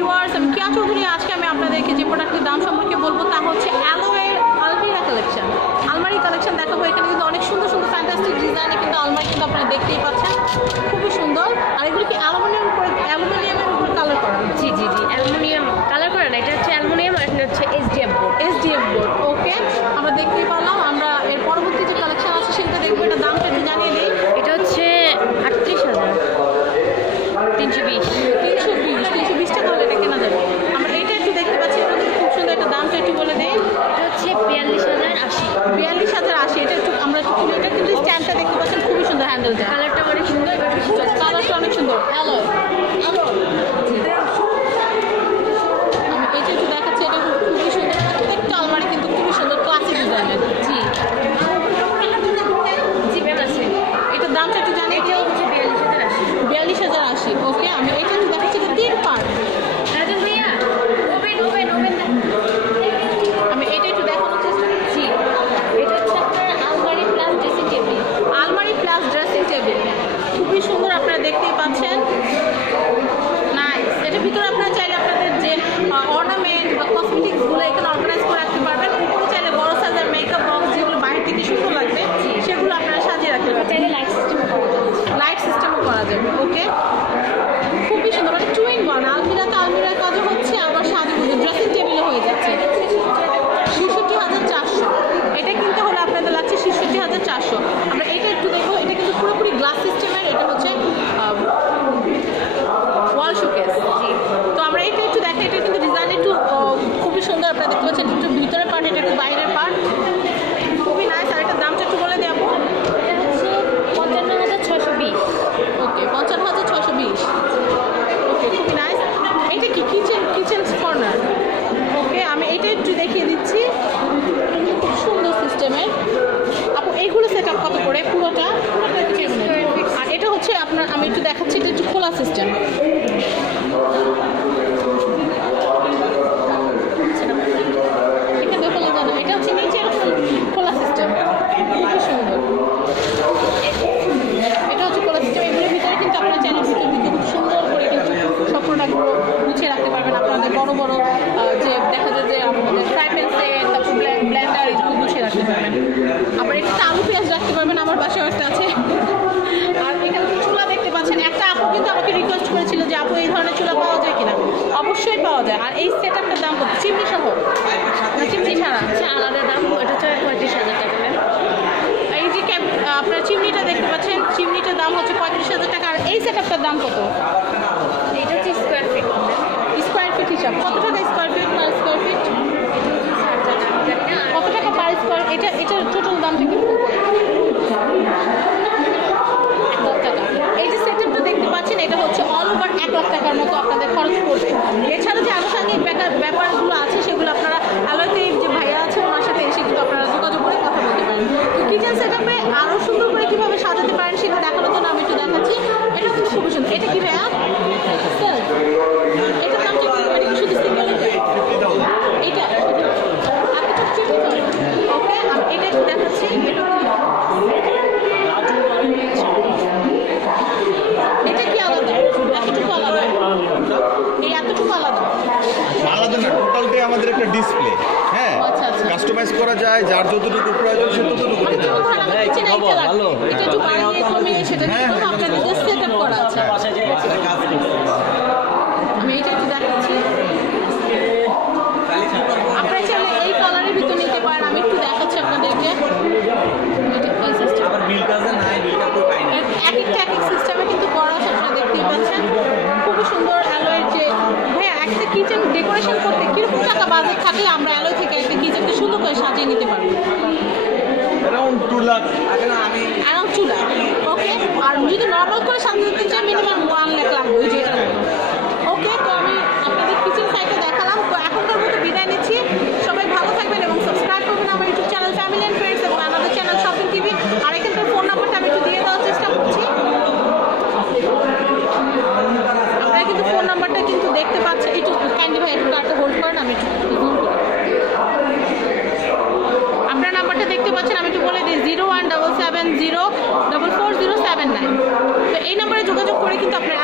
Viewers আমি কিয়া চৌধুরী আজকে আমি আপনাদেরকে যে প্রোডাক্টের দাম সম্পর্কে বলব তা হচ্ছে অ্যালোয়ের আলমিরা কালেকশন। আলমারি কালেকশন দেখাবো। এখানে কিন্তু অনেক সুন্দর সুন্দর ফ্যান্টাস্টিক ডিজাইনে কিন্তু আলমারি কিন্তু আপনারা দেখতেই পাচ্ছেন। খুবই সুন্দর। আর এগুলো কি অ্যালুমিনিয়াম উপরে, অ্যালুমিনিয়ামের উপরে কালার করা? জি জি জি, অ্যালুমিনিয়াম। কালার করা না, এটা হচ্ছে অ্যালুমিনিয়াম আর হচ্ছে এসডিএফ বোর্ড ওকে আমরা দেখতেই পারলাম আমরা এর পরবর্তী যে কালেকশন আছে সেটা দেখব এটা দামটা একটু জানিয়ে দিই এটা হচ্ছে আটত্রিশ হাজার তিনশো বিশ তিনশো বিশ তিনশো বিশ টাকা হলে এটা কেনা যাবে আমরা এইটা একটু দেখতে পাচ্ছি এটা কিন্তু খুব সুন্দর একটা দামটা একটু বলে দিই এটা হচ্ছে বিয়াল্লিশ হাজার আশি বিয়াল্লিশ হাজার আশি এটা একটু এটা কিন্তু স্ট্যান্ডটা দেখতে পাচ্ছেন খুবই সুন্দর হ্যান্ডেলটা কালারটা অনেক সুন্দর কালারটা অনেক সুন্দর হ্যালো আমি এটা একটু দেখাচ্ছি এটা খুবই সুন্দর। প্রত্যেকটা আলমারি কিন্তু খুবই সুন্দর ক্লাসিক ডিজাইনের জি। জি ম্যাম আছে এটার দামটা একটু জানি এটাও হচ্ছে বিয়াল্লিশ হাজার আশি। বিয়াল্লিশ হাজার আশি ওকে আমি এটা একটু দেখাচ্ছি এটা তিন পার্ট রাজন ভাইয়া ওপেন ওপেন ওপেন আমি এটা একটু দেখানোর চেষ্টা করছি জি এটা হচ্ছে আপনার আলমারি প্লাস ড্রেসিং টেবিল আলমারি প্লাস ড্রেসিং টেবিল খুবই সুন্দর আপনারা দেখতেই পাচ্ছেন নাইস এটার ভিতরে আপনারা চাইলে আপনাদের যে অর্নামেন্ট বা কসমেটিক্সগুলো এখানে অর্গানাইজ করে রাখতে পারবেন উপরে চাইলে বড় সাইজের মেকআপ বক্স যেগুলো বাইরে থেকে সুন্দর লাগবে সেগুলো আপনারা সাজিয়ে রাখতে পারবেন চাইলে লাইট সিস্টেম করা যাবে লাইট সিস্টেমও করা যাবে ওকে খুবই সুন্দর মানে টু ইন ওয়ান আলমিরাতে আলমিরার কাজও হচ্ছে আবার সাজুগুজু ড্রেসিং টেবিলও হয়ে যাচ্ছে ছেষট্টি হাজার চারশো এটা কিনতে হলে আপনাদের লাগছে ছেষট্টি হাজার চারশো আমরা এটা একটু দেখব এটা কিন্তু পুরোপুরি গ্লাস সিস্টেমের এটা হচ্ছে ওয়াল শোকেস তো আমরা এটা একটু দেখি এটা কিন্তু ডিজাইন একটু আহ, খুবই সুন্দর আপনারা দেখতে পাচ্ছেন একটু ভিতরের পার্ট এটা একটু বাইরের পার্ট খুবই নাইস আর এটার দামটা একটু বলে দেবো এটা হচ্ছে পঞ্চান্ন হাজার ছশো বিশ ওকে পঞ্চান্ন হাজার ছশো বিশ ওকে খুবই নাইস এটা কি কিচেন কিচেন কর্নার ওকে আমি এটা একটু দেখিয়ে দিচ্ছি এটা কিন্তু খুব সুন্দর সিস্টেমের আপু এইগুলো সেট কত করে পুরোটা পুরোটা আর এটা হচ্ছে আপনার, আমি একটু দেখাচ্ছি, এটা একটু খোলা সিস্টেম এটা হচ্ছে সিস্টেম সুন্দর। এটা হচ্ছে ভিতরে কিন্তু সুন্দর করে রাখতে পারবেন বড় বড় আহ, যে দেখা যায় যে আপনাদের ফ্রাই প্যান সেট তারপর ব্লেন্ডার এগুলো গুছিয়ে রাখতে পারবেন আবার একটা আলু পেঁয়াজ রাখতে পারবেন আমার বাসায় একটা আছে। আর এখানে চুলা দেখতে পাচ্ছেন একটা আপু কিন্তু আমাকে রিকোয়েস্ট করেছিল যে আপু এই ধরনের চুলা পাওয়া যায় কিনা? অবশ্যই পাওয়া যায়। আর এই সেট আপটার দাম কত? চিমনি সহ? চিমনি ছাড়া। আলাদা দাম এটা হচ্ছে পঁয়ত্রিশ হাজার টাকা। এই যে আপনার চিমনিটা দেখতে পাচ্ছেন চিমনিটার দাম হচ্ছে পঁয়ত্রিশ হাজার টাকা। আর এই সেট আপটার দাম কত এটা হচ্ছে স্কোয়ার ফিট স্কোয়ার ফিট হিসাব কত টাকা square feet per square feet জানি না কত টাকা পার স্কোয়ার এটা এটার টোটাল দামটা কি এক লাখ টাকা এই যে সেটআপটা দেখতে পাচ্ছেন এটা হচ্ছে অল ওভার এক লাখ টাকার মতো আপনাদের খরচ পড়বে এছাড়া যে আনুষঙ্গিক ব্যাপার ব্যাপারগুলো আছে সেগুলো আপনারা আলোতে যে ভাইয়া আছে ওনার সাথে এসে কিন্তু আপনারা যোগাযোগ করে কথা বলতে পারেন তো কিচেন সেটআপে আরও সুন্দর করে কীভাবে সাজাতে পারেন সেটা দেখানোর জন্য আমি একটু দেখাচ্ছি এটা খুব খুবই সুন্দর এটা কি ভাইয়া Self? এটার দাম কি মানে কি শুধু সিঙ্গেল এটা এতটুকু চিনি তো ওকে আমি এটা একটু দেখাচ্ছি এটা এটা কি আলাদা এতটুকু আলাদা এই এতটুকু আলাদা আলাদা আমাদের একটা ডিসপ্লে হ্যাঁ আচ্ছা, আচ্ছা। কাস্টমাইজ করা যায় যার যতটুকু প্রয়োজন সে ততটুকু হ্যাঁ হ্যাঁ পারে। ধরেন আমার কিচেন আইডিয়া লাগবে এটা একটু বাড়িয়ে কমিয়ে সেটা হ্যাঁ, কিন্তু হ্যাঁ, আপনার নিজের সেট আপ করা আছে আমি এটা একটু দেখাচ্ছি আপনারা চাইলে এই কালারের ভিতর নিতে পারেন আমি একটু দেখাচ্ছি আপনাদেরকে এটা এই system। এক একটা এক এক সিস্টেমে কিন্তু করা আছে আপনারা দেখতেই পাচ্ছেন খুবই সুন্দর অ্যালয়ের যে ভাইয়া একটা কিচেন ডেকোরেশন করতে কীরকম টাকা বাজেট থাকলে আমরা অ্যালয় থেকে একটা কিচেনকে সুন্দর করে সাজিয়ে নিতে পারব? Around two lakh around two lakh okay আর যদি নর্মাল করে সাজাতে দেখতে পাচ্ছি, একটু কাইন্ডলি ভাই, একটু কার্ডটা হোল্ড করেন, আমি একটু আপনার নাম্বারটা দেখতে পাচ্ছেন, আমি একটু বলে দিই zero one double seven zero double four zero seven nine তো এই নাম্বারে যোগাযোগ করে কিন্তু আপনার